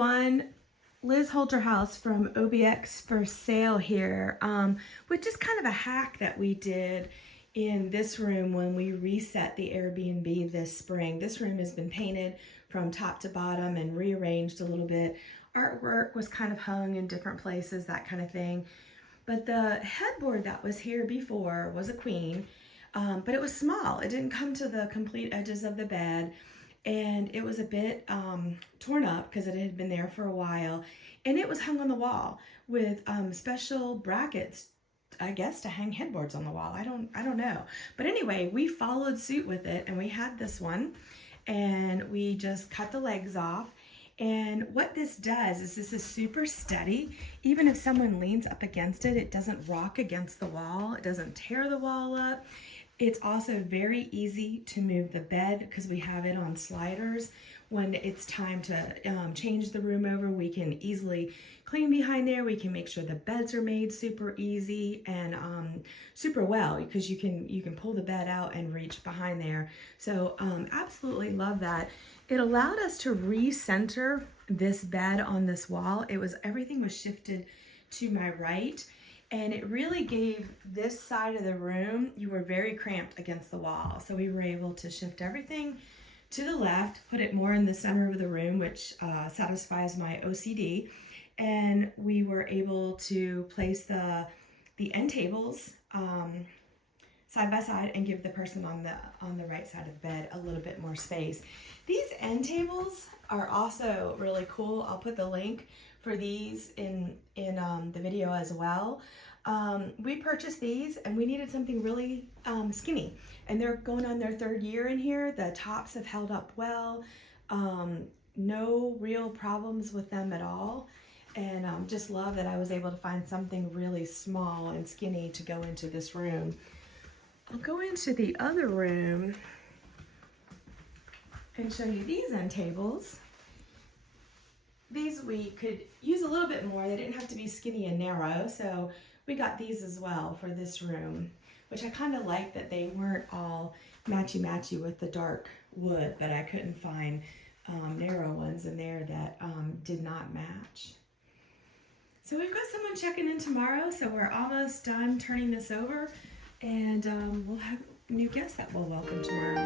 everyone, Liz Holterhouse from OBX for sale here, with just kind of a hack that we did in this room when we reset the Airbnb this spring. This room has been painted from top to bottom and rearranged a little bit. Artwork was kind of hung in different places, that kind of thing. But the headboard that was here before was a queen, but it was small. It didn't come to the complete edges of the bed. And it was a bit torn up because it had been there for a while, and it was hung on the wall with special brackets, I guess, to hang headboards on the wall. I don't know, but anyway, we followed suit with it, and we had this one, and we just cut the legs off. And what this does is this is super steady. Even if someone leans up against it, it doesn't rock against the wall. It doesn't tear the wall up. It's also very easy to move the bed because we have it on sliders. When it's time to change the room over, we can easily clean behind there. We can make sure the beds are made super easy and super well, because you can pull the bed out and reach behind there. So absolutely love that. It allowed us to recenter this bed on this wall. Everything was shifted to my right. And it really gave this side of the room, you were very cramped against the wall. So we were able to shift everything to the left, put it more in the center of the room, which satisfies my OCD. And we were able to place the end tables side by side and give the person on the right side of the bed a little bit more space. These end tables are also really cool. I'll put the link for these in the video as well. We purchased these and we needed something really skinny, and they're going on their 3rd year in here. The tops have held up well. No real problems with them at all, and just love that I was able to find something really small and skinny to go into this room. I'll go into the other room and show you these end tables. These we could use a little bit more. They didn't have to be skinny and narrow, so we got these as well for this room, which I kind of like that they weren't all matchy-matchy with the dark wood, but I couldn't find narrow ones in there that did not match. So we've got someone checking in tomorrow, so we're almost done turning this over, and we'll have new guests that we'll welcome to our